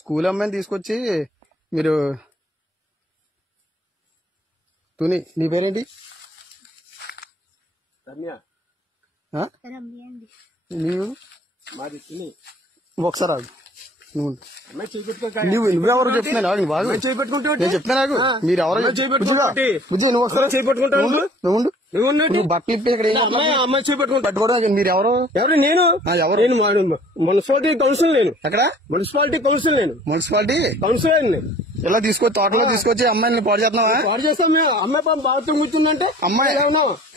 School అమ్మాయిని తీసుకొచ్చి మీరు తుని నీ పేరేంటి? నీవు ఒకసారి ఆగు. నువ్వెవరో చెప్తున్నా నేను చెప్తున్నా నాకు మీరు ఎవరో బుజ్జి నువ్వు ఒకసారి చేపట్టుకుంటావు. నువ్వు బట్టలు ఇప్పి ఇక్కడ అమ్మాయి చేపట్టుకుంటా పట్టుకోవడం. మీరు ఎవరు? నేను మున్సిపాలిటీ కౌన్సిల్. నేను ఎక్కడ? Municipality council. నేను మున్సిపాలిటీ కౌన్సిలర్. ఇలా తీసుకొచ్చి తోటలో తీసుకొచ్చి అమ్మాయిని పాడు చేస్తున్నావా? పాడు చేస్తాం మేము. అమ్మాయి పాపం బాత్రూమ్ కూర్చుందంటే అమ్మాయి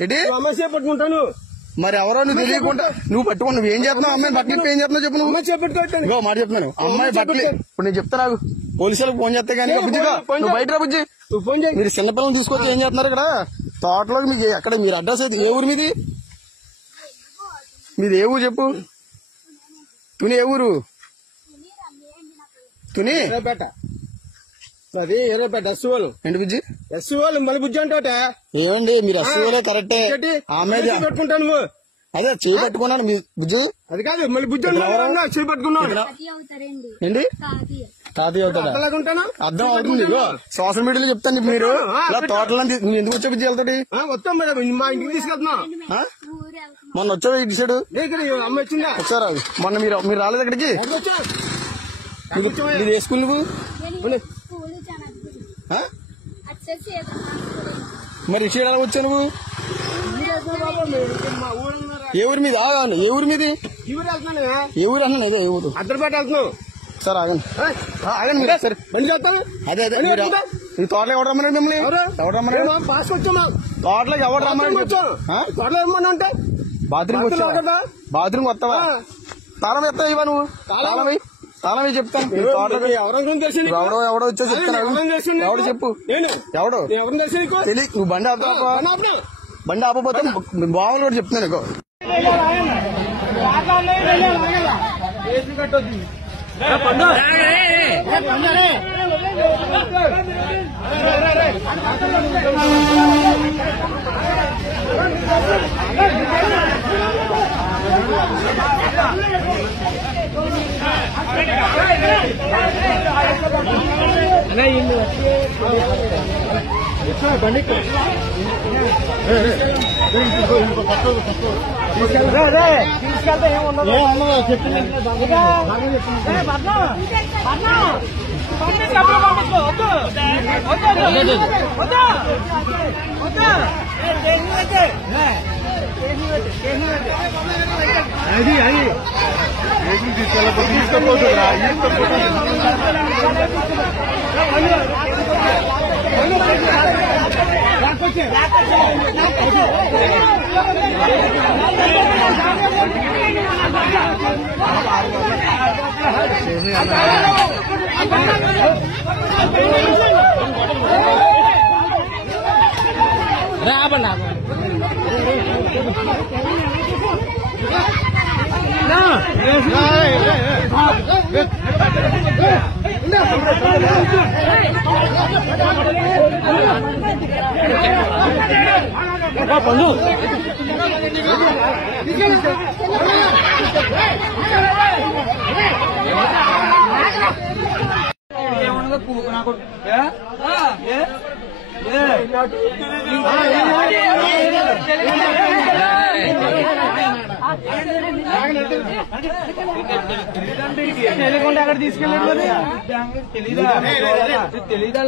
ఏంటి అమ్మాయి చేపట్టుకుంటాను. మరి ఎవరో నువ్వు తెలియకుండా నువ్వు పట్టుకుని నువ్వు ఏం చేస్తున్నావు? అమ్మాయి బట్టలు ఏం చేస్తున్నావు చెప్పు. నువ్వు చేపట్టుకోవట్లేదు. మాట చెప్తున్నాను. అమ్మాయి బట్టలు ఇప్పుడు నేను చెప్తా నాకు పోలీసులకు ఫోన్ చేస్తే కానీ నువ్వు బయట బుజ్జి మీరు చిన్నపిల్లలు తీసుకొచ్చి ఏం చేస్తున్నారు ఇక్కడ తోటలో? మీకు ఎక్కడ మీరు అడ్రస్ అయితే ఏ ఊరు మీది? మీది ఏ ఊరు చెప్పు. తుని ఏ ఊరు? తుని అది ఎర్రపేట ఎస్సీఓలు. ఏంటి బుజ్జి? ఎస్సీఓలు మళ్ళీ బుజ్జి అంటే ఏమండి మీరు ఎస్సీఓలే కరెక్టే. ఆమె పెట్టుకుంటాను నువ్వు అదే చేయి పట్టుకున్నాను మీ బుజ్జి. అది కాదు మళ్ళీ బుజ్జి చేయి పట్టుకున్నాను. ఏంటి తాతయ్య అవుతాడా? అర్థం అవుతుంది. సోషల్ మీడియాలో చెప్తాను. మీరు ఇలా తోటలో నువ్వు ఎందుకు వచ్చా బుజ్జి వెళ్తాడు? వస్తాం మేడం మా ఇంటికి తీసుకెళ్తున్నా. మొన్న వచ్చావు ఇటు సైడ్ అమ్మ వచ్చిందా? వచ్చారా మొన్న మీరు రాలేదు అక్కడికి? మీరు ఏ స్కూల్ నువ్వు? మరి ఇటు సైడ్ ఎలా వచ్చావు నువ్వు? ఏ ఊరి మీద? ఏ ఊరి మీది? ఏ ఊరు అన్నా అదే ఏ ఊరు? అద్దరిపేట వెళ్తున్నావు. సార్ ఆగండి ఆగండి మీరు సరే బండి చేస్తాను. అదే అదే ఈ తోటలో ఎవరు రమ్మన్నాడు మిమ్మల్ని? ఎవరు రమ్మన్నాడు? పాస్ వచ్చామా తోటలోకి? ఎవరు రమ్మన్నాడు? తోటలో ఏమన్నా అంటే బాత్రూమ్ వచ్చావా? బాత్రూమ్ వస్తావా? తాళం ఎత్తావా ఇవా నువ్వు? తాళం చెప్తాను. ఎవడో వచ్చా చెప్తాను. ఎవడు చెప్పు ఎవడు తెలియ. నువ్వు బండి ఆపుతావా? బండి ఆపపోతే బావలు కూడా చెప్తున్నాను. నీకు బండి తీసుకెళ్తే ఏమన్నా చెప్పింది అది అది తీసుకెళ్ళకపోతురా. పండు ఏమన్నదో పువ్వు నాకు తెలియకుండా అక్కడ తీసుకెళ్ళాడు. తెలీదా? తెలీదా?